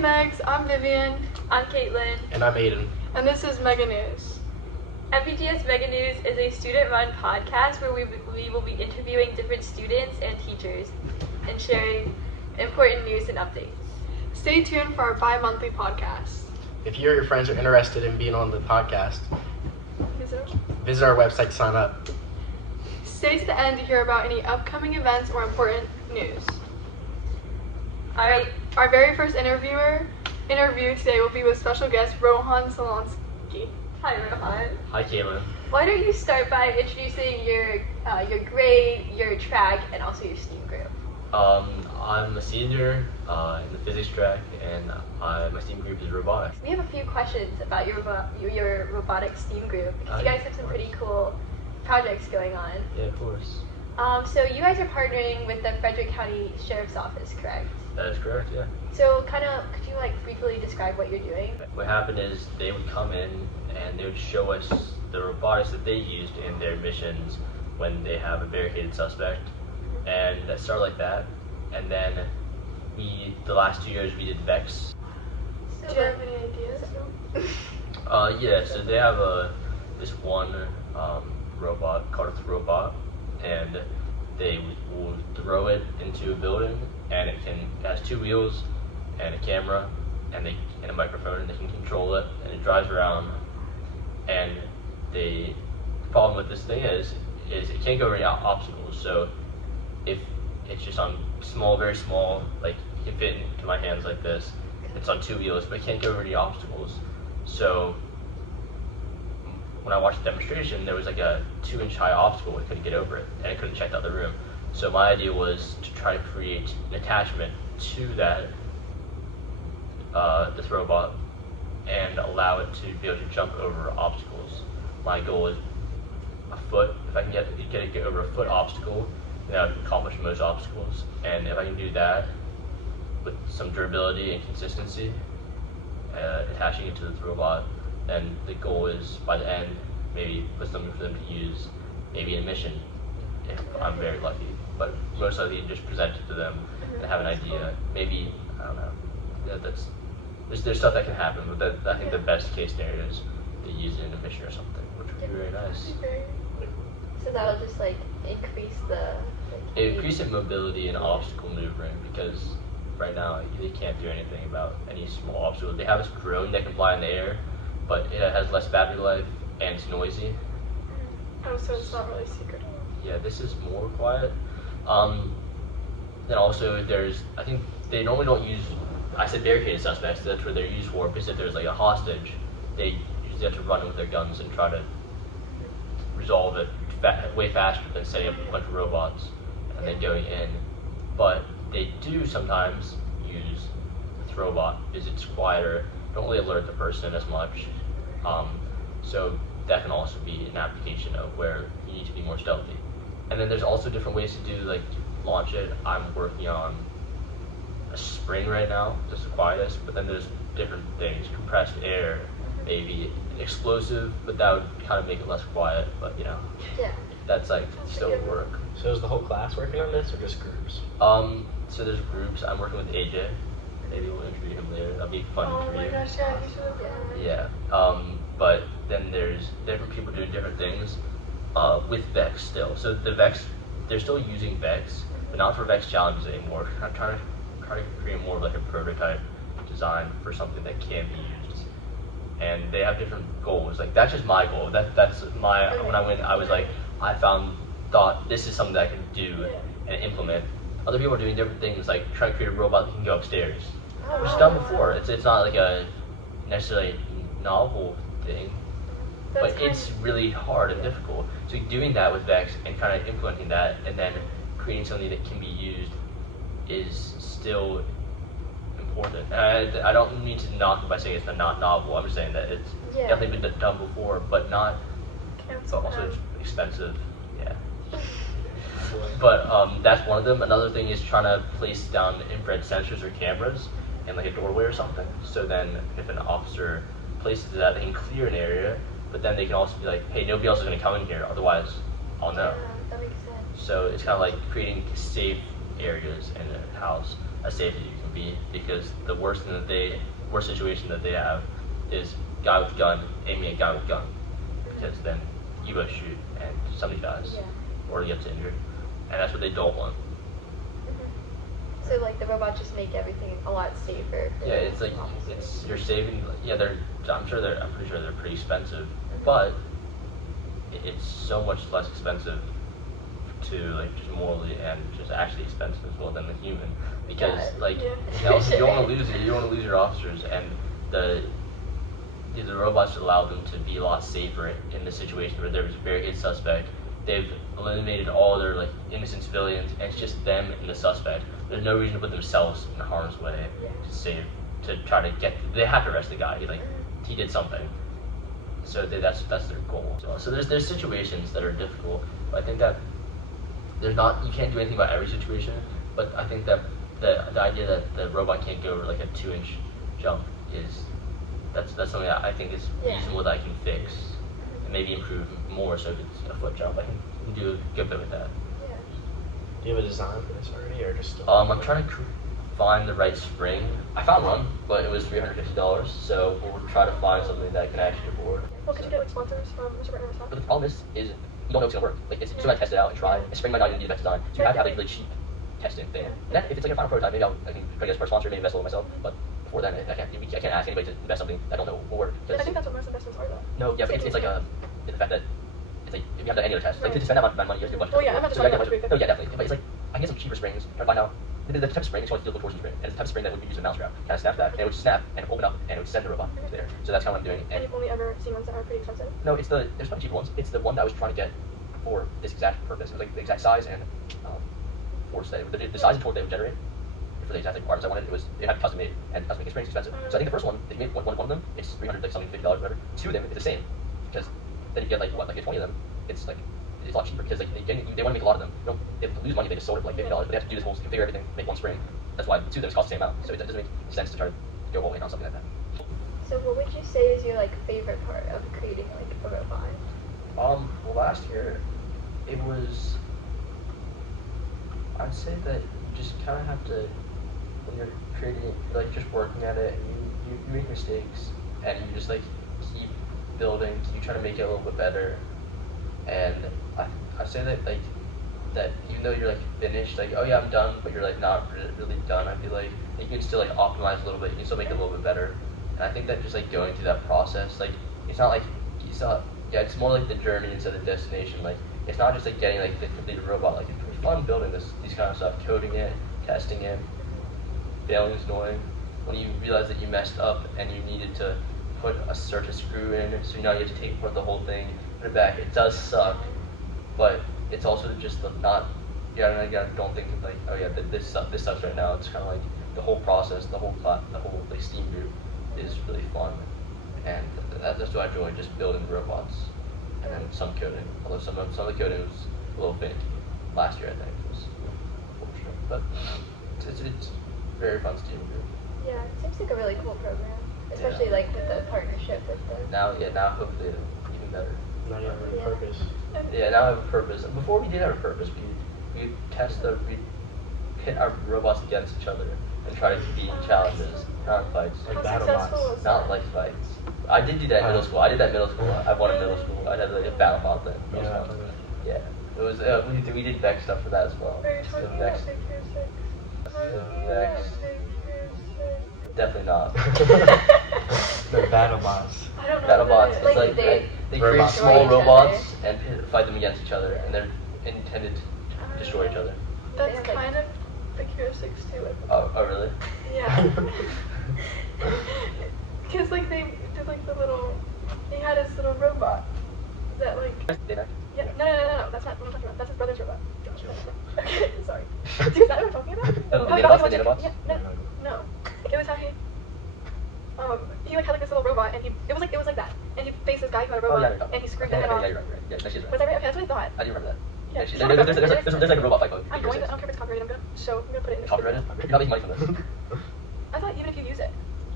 Megs, I'm Vivian. I'm Caitlin. And I'm Aiden. And this is Mega News. MPTS Mega News is a student-run podcast where we will be interviewing different students and teachers and sharing important news and updates. Stay tuned for our bi-monthly podcast. If you or your friends are interested in being on the podcast, visit our website to sign up. Stay to the end to hear about any upcoming events or important news. Our very first interview today will be with special guest Rohan Solanki. Hi, Rohan. Hi, Caitlin. Why don't you start by introducing your grade, your track, and also your STEAM group? I'm a senior in the physics track, and my STEAM group is robotics. We have a few questions about your robotics STEAM group because you guys have some pretty cool projects going on. Yeah, of course. So you guys are partnering with the Frederick County Sheriff's Office, correct? That is correct, yeah. So could you briefly describe what you're doing? What happened is they would come in and they would show us the robotics that they used in their missions when they have a barricaded suspect. And that started like that. And then the last 2 years we did VEX. Do you have any ideas? Yeah, so they have this one robot called a robot, and they will throw it into a building, and it has 2 wheels and a camera and a microphone, and they can control it, and it drives around. And the problem with this thing is it can't go over any obstacles. So if it's just on very small, like it can fit into my hands like this, it's on 2 wheels, but it can't go over any obstacles. So when I watched the demonstration, there was like a 2-inch high obstacle. I couldn't get over it, and I couldn't check out the room. So my idea was to try to create an attachment to that this robot and allow it to be able to jump over obstacles. My goal is a foot. If I can get over a foot obstacle, then I would accomplish most obstacles. And if I can do that with some durability and consistency, attaching it to this robot, then the goal is by the end maybe put something for them to use, maybe in a mission if I'm very lucky. But most likely just present it to them and have an idea. Maybe, I don't know. There's stuff that can happen, but I think the best case scenario is to use it in a mission or something, which would be very nice. So that'll just increase the It increases mobility and obstacle maneuvering, because right now they can't do anything about any small obstacle. They have this drone that can fly in the air, but it has less battery life and it's noisy. Oh, so it's not really secret. Yeah, this is more quiet. Then also I think they normally don't use, I said barricaded suspects, that's what they're used for, because if there's a hostage, they usually have to run in with their guns and try to resolve it way faster than setting up a bunch of robots and then going in. But they do sometimes use this robot because it's quieter, don't really alert the person as much. So that can also be an application of where you need to be more stealthy. And then there's also different ways to do launch it. I'm working on a spring right now, just the quietest, but then there's different things, compressed air, maybe an explosive, but that would kind of make it less quiet, but yeah. That's still work. So is the whole class working on this, or just groups? So there's groups. I'm working with AJ. Maybe we'll interview him later. That'll be fun Oh interview. my gosh, yeah, you should have. Yeah. But then there's different people doing different things with VEX still. So the VEX, they're still using VEX, but not for VEX challenges anymore. I'm trying to create more of a prototype design for something that can be used. And they have different goals. That's just my goal. That's my, when I went, I was thought this is something that I can do and implement. Other people are doing different things, trying to create a robot that can go upstairs. Which is done before. It's not a necessarily novel thing, but it's really hard and difficult. So doing that with VEX and kind of implementing that and then creating something that can be used is still important. And I don't need to knock it by saying it's not novel. I'm just saying that it's definitely been done before, but not also it's expensive. Yeah. But that's one of them. Another thing is trying to place down infrared sensors or cameras in a doorway or something. So then if an officer places that, they can clear an area, but then they can also be hey, nobody else is going to come in here, otherwise I'll know. That makes sense. So it's kind of creating safe areas in a house, as safe as you can can be, because the worst situation that they have is guy with gun aiming at guy with gun, because then you go shoot and somebody dies or gets injured, and that's what they don't want. So like the robots just make everything a lot safer. Yeah, it's like you're saving. Yeah, I'm pretty sure they're pretty expensive, but it's so much less expensive to like just morally and just actually expensive as well than the human, because else you don't want to lose it. You don't want to lose your officers, and the robots allow them to be a lot safer in the situation where there's a barricade suspect. They've eliminated all their like innocent civilians, and it's just them and the suspect. There's no reason to put themselves in harm's way to try to get. They have to arrest the guy. He did something. So that's their goal. So there's situations that are difficult. But I think that you can't do anything about every situation. But I think that the idea that the robot can't go over like a 2-inch jump that's something that I think is reasonable that I can fix and maybe improve more. So if it's a foot jump, I can do a good bit with that. Yeah. Do you have a design for this already, or just? I'm trying to find the right spring. I found one, but it was $350. So we'll try to find something that I can actually afford. Well, could you get like sponsors from Mr. Britner or But something? the problem is you don't know if it's gonna work. Like it's something I test it out and try. A spring might not even be the best design, so you have to have like really cheap testing thing. And then if it's like a final prototype, maybe I can try to get a sponsor, maybe invest a little myself. But before then, I can't ask anybody to invest something I don't know will work. I think that's what most investments are, though. No, yeah, but it's like the fact that it's like if you haven't done any other tests, like to spend that amount of money, you have to do a bunch of Well, yeah, I'm not just tests. talking about No, yeah, definitely. But it's like I can get some cheaper springs, try to find out the type of spring is called steel torsion spring, and it's the type of spring that would be used in a mousetrap. Kind of snap that, and it would snap and open up, and it would send the robot there. So that's kind of what I'm doing. And you've only ever seen ones that are pretty expensive? No, there's probably cheaper ones. It's the one that I was trying to get for this exact purpose. It was like the exact size and force that the size and torque they would generate for the exact requirements I wanted. It had custom made, and custom making springs is expensive. So I think the first one, if you make one of them, it's $300 like something, $50, whatever. 2 of them, it's the same, because then you get like 20 of them. It's like it's a lot cheaper because they want to make a lot of them. They have to lose money. They just sold it for like $50, but they have to do this whole configure everything, make one spring. That's why 2 of them cost the same amount. So it doesn't make sense to try to go all in on something like that. So what would you say is your like favorite part of creating like a robot? Well, last year it was. I'd say that you just kind of have to, when you're creating it, like just working at it, and you make mistakes, and you just like keep building. You try to make it a little bit better, and I say that like that even though you're like finished, like oh yeah I'm done, but you're like not really done. I feel like you can still like optimize a little bit. You can still make it a little bit better, and I think that just like going through that process, like it's it's more like the journey instead of the destination. Like it's not just like getting like the completed robot. Like it's fun building these kind of stuff, coding it, testing it. Failing is annoying. When you realize that you messed up and you needed to put a certain screw in, so now you have to take apart the whole thing, put it back. It does suck, but it's also just don't think like oh yeah this sucks right now. It's kind of like the whole process, the whole like Steam group is really fun, and that's what I enjoy, just building robots and then some coding. Although some of the coding was a little finicky last year, I think it was unfortunate, but it's very fun Steam group. Yeah, it seems like a really cool program, especially like with the partnership with the. Now hopefully even better. Now you have a purpose. Yeah, now I have a purpose. Before we did have a purpose, we pit our robots against each other and try to beat challenges, not fights. Like How battle successful bots. was Not that? like fights. I did do that in middle school. I won in middle school. I had like a battle bot then. That was fun. Yeah. It was we did Vex stuff for that as well. Are you So talking Vex, about Vex, definitely not. The battle bots. I don't know. Battle bots. that. It's Like like they they create robots. small destroy each robots and fight them against each other, and they're intended to destroy each other. That's They have, like- kind of the heuristics too. Oh really? Yeah. Because like they did like they had his little robot that like. Daynight? Yeah. No. That's not what I'm talking about. That's his brother's robot. Okay, sorry. Dude, is that what I'm talking about? Oh, How he the got, Daynight like, bots? yeah, no. It was how he like had like this little robot, and it was like that, and he faced this guy who had a Oh, robot, yeah, and he screwed the yeah, head off. yeah, you're right. Yeah, she's right. Was that right? Okay, that's what I thought. I do remember that. Yeah. There's like a robot fight mode. I'm going to. I don't care if it's copyrighted. I'm gonna put it in. the Copyrighted? description. You're not making money from this. I thought even if you use it,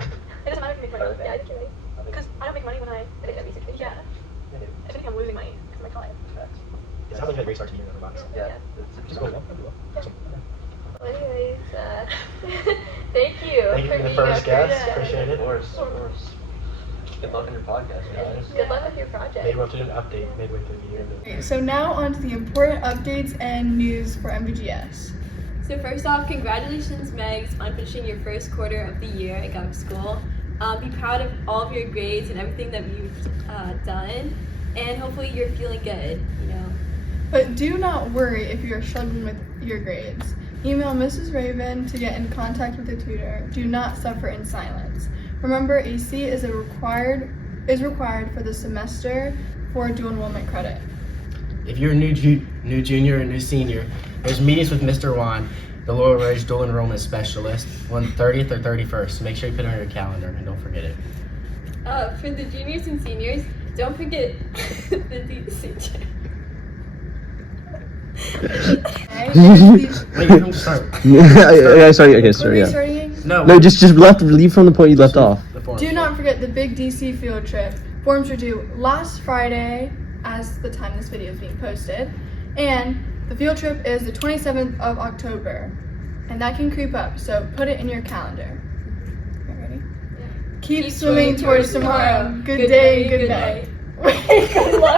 it doesn't matter if you make money. Really? Yeah, I think you're right. Because I don't make money when I. I think that'd be secret. Yeah. If anything, I'm losing money because of my client. It sounds like a great start to being a robot. Yeah. It's cool. Awesome. Well, anyways, thank you. Thank you for the being first our guest. Appreciate it. Of course. Good luck on your podcast, guys. Good luck with your project. Maybe we'll have to do an update midway through the year. Okay, so now on to the important updates and news for MVGS. So first off, congratulations, Megs, on finishing your first quarter of the year at Gov School. Be proud of all of your grades and everything that you've done, and hopefully you're feeling good, you know. But do not worry if you are struggling with your grades. Email Mrs. Raven to get in contact with the tutor. Do not suffer in silence. Remember, AC is required for the semester for dual enrollment credit. If you're a new junior or new senior, there's meetings with Mr. Wan, the Laurel Ridhe dual enrollment specialist, on 30th or 31st. Make sure you put it on your calendar and don't forget it. For the juniors and seniors, don't forget the DC. Wait, you don't start. Yeah, sorry. Okay, sorry. Yeah. Starting? No, just leave from the point you left off. Do not forget the big DC field trip. Forms are due last Friday, as the time this video is being posted, and the field trip is the 27th of October, and that can creep up, so put it in your calendar. You ready? Yeah. Keep swimming towards tomorrow. Good day, good night. Good luck.